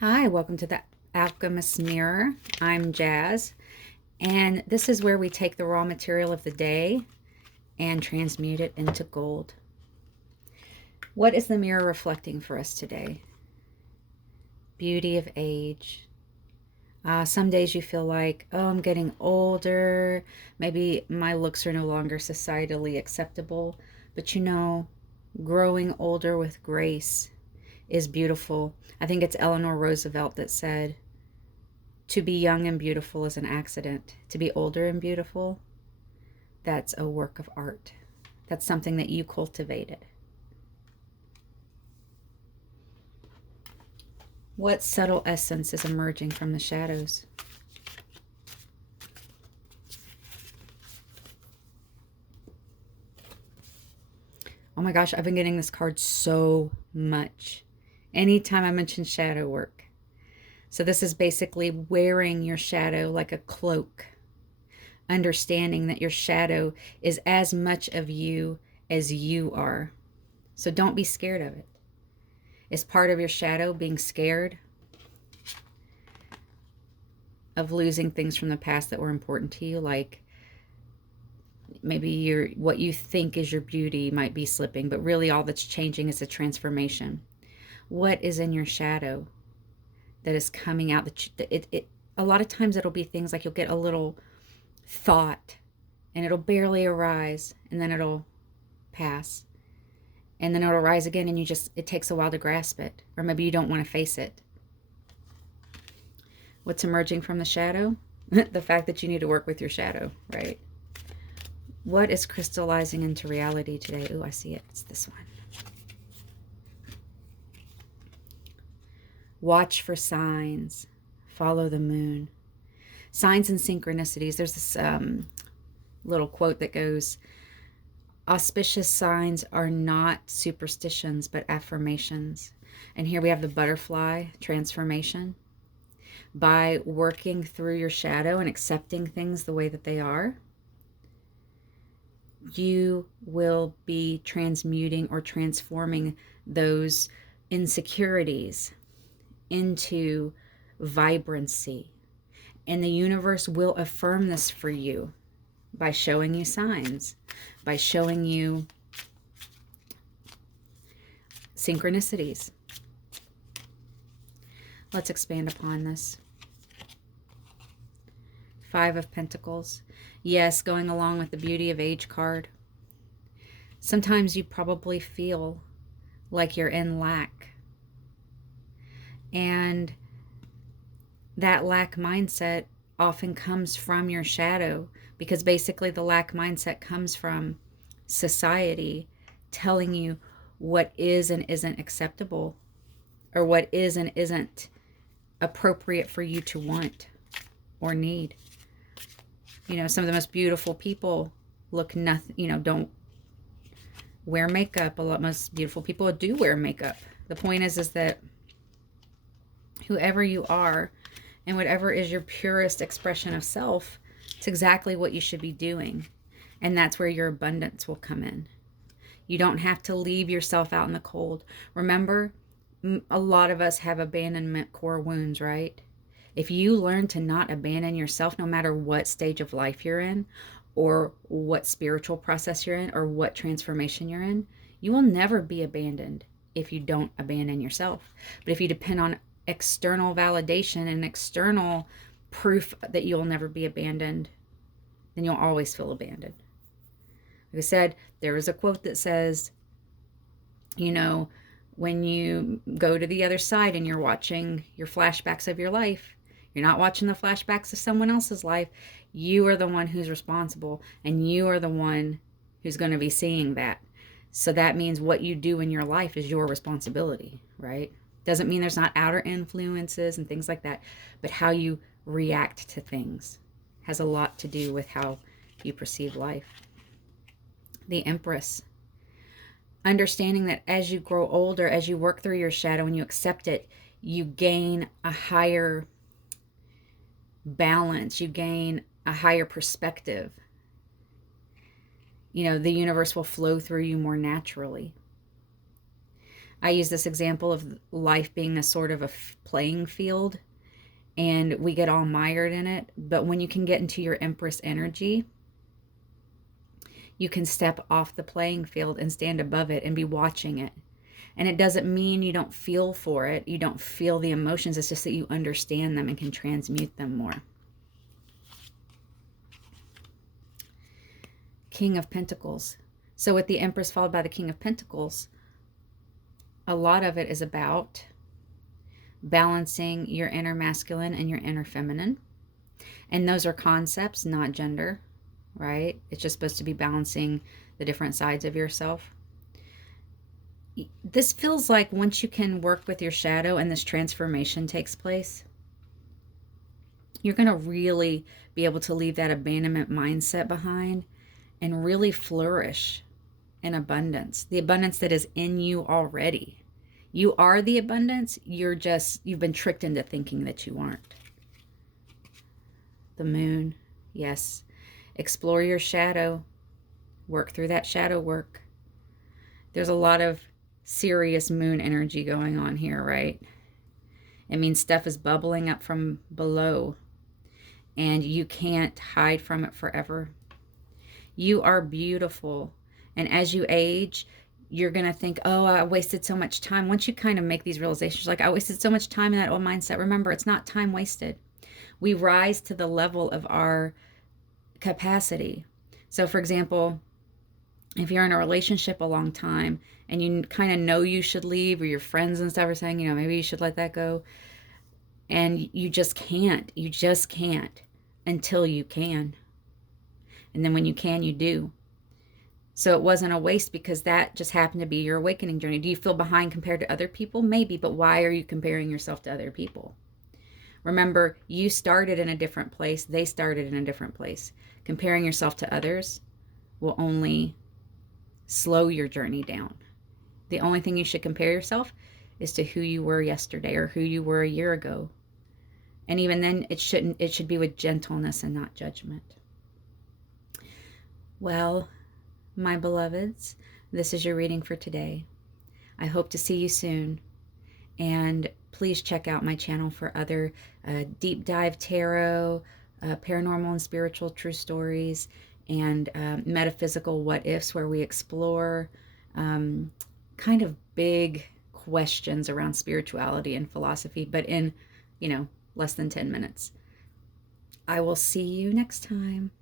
Hi, welcome to the Alchemist Mirror. I'm Jazz, and this is where we take the raw material of the day and transmute it into gold. What is the mirror reflecting for us today? Beauty of age. Some days you feel like, oh, I'm getting older. Maybe my looks are no longer societally acceptable. But growing older with grace is beautiful. I think it's Eleanor Roosevelt that said, to be young and beautiful is an accident. To be older and beautiful, that's a work of art. That's something that you cultivated. What subtle essence is emerging from the shadows? Oh my gosh, I've been getting this card so much. Anytime I mention shadow work. So this is basically wearing your shadow like a cloak. Understanding that your shadow is as much of you as you are. So don't be scared of it. Is part of your shadow being scared of losing things from the past that were important to you? Like maybe what you think is your beauty might be slipping, but really all that's changing is a transformation. What is in your shadow that is coming out? A lot of times it'll be things like you'll get a little thought and it'll barely arise and then it'll pass and then it'll rise again, and it takes a while to grasp it, or maybe you don't want to face it. What's emerging from the shadow? The fact that you need to work with your shadow, right? What is crystallizing into reality today? Oh, I see it. It's this one. Watch for signs. Follow the moon. Signs and synchronicities. There's this little quote that goes, auspicious signs are not superstitions, but affirmations. And here we have the butterfly transformation. By working through your shadow and accepting things the way that they are, you will be transmuting or transforming those insecurities into vibrancy. And the universe will affirm this for you by showing you signs, by showing you synchronicities. Let's expand upon this. Five of Pentacles. Yes, going along with the beauty of age card. Sometimes you probably feel like you're in lack. And that lack mindset often comes from your shadow, because basically the lack mindset comes from society telling you what is and isn't acceptable, or what is and isn't appropriate for you to want or need. Some of the most beautiful people look nothing, don't wear makeup. Most beautiful people do wear makeup. The point is that whoever you are and whatever is your purest expression of self, it's exactly what you should be doing. And that's where your abundance will come in. You don't have to leave yourself out in the cold. Remember, a lot of us have abandonment core wounds, right? If you learn to not abandon yourself, no matter what stage of life you're in, or what spiritual process you're in, or what transformation you're in, you will never be abandoned if you don't abandon yourself. But if you depend on external validation and external proof that you'll never be abandoned, then you'll always feel abandoned. Like I said, there is a quote that says, when you go to the other side and you're watching your flashbacks of your life, you're not watching the flashbacks of someone else's life. You are the one who's responsible, and you are the one who's going to be seeing that. So that means what you do in your life is your responsibility, right? Doesn't mean there's not outer influences and things like that, but how you react to things has a lot to do with how you perceive life. The Empress. Understanding that as you grow older, as you work through your shadow and you accept it, you gain a higher balance, you gain a higher perspective. The universe will flow through you more naturally. I use this example of life being a sort of a playing field, and we get all mired in it. But when you can get into your Empress energy, you can step off the playing field and stand above it and be watching it. And it doesn't mean you don't feel for it. You don't feel the emotions. It's just that you understand them and can transmute them more. King of Pentacles. So with the Empress followed by the King of Pentacles, a lot of it is about balancing your inner masculine and your inner feminine. And those are concepts, not gender, right? It's just supposed to be balancing the different sides of yourself. This feels like once you can work with your shadow and this transformation takes place, you're going to really be able to leave that abandonment mindset behind and really flourish in abundance. The abundance that is in you already. You are the abundance. You've been tricked into thinking that you aren't. The moon, yes. Explore your shadow. Work through that shadow work. There's a lot of serious moon energy going on here, right? It means stuff is bubbling up from below, and you can't hide from it forever. You are beautiful. And as you age, you're going to think, oh, I wasted so much time. Once you kind of make these realizations, like, I wasted so much time in that old mindset. Remember, it's not time wasted. We rise to the level of our capacity. So, for example, if you're in a relationship a long time and you kind of know you should leave, or your friends and stuff are saying, maybe you should let that go, and you just can't until you can. And then when you can, you do. So it wasn't a waste because that just happened to be your awakening journey. Do you feel behind compared to other people? Maybe, but why are you comparing yourself to other people? Remember, you started in a different place. They started in a different place. Comparing yourself to others will only slow your journey down. The only thing you should compare yourself is to who you were yesterday or who you were a year ago. And even then, it should be with gentleness and not judgment. Well, my beloveds, this is your reading for today. I hope to see you soon. And please check out my channel for other deep dive tarot, paranormal and spiritual true stories, and metaphysical what ifs, where we explore kind of big questions around spirituality and philosophy, but in, less than 10 minutes. I will see you next time.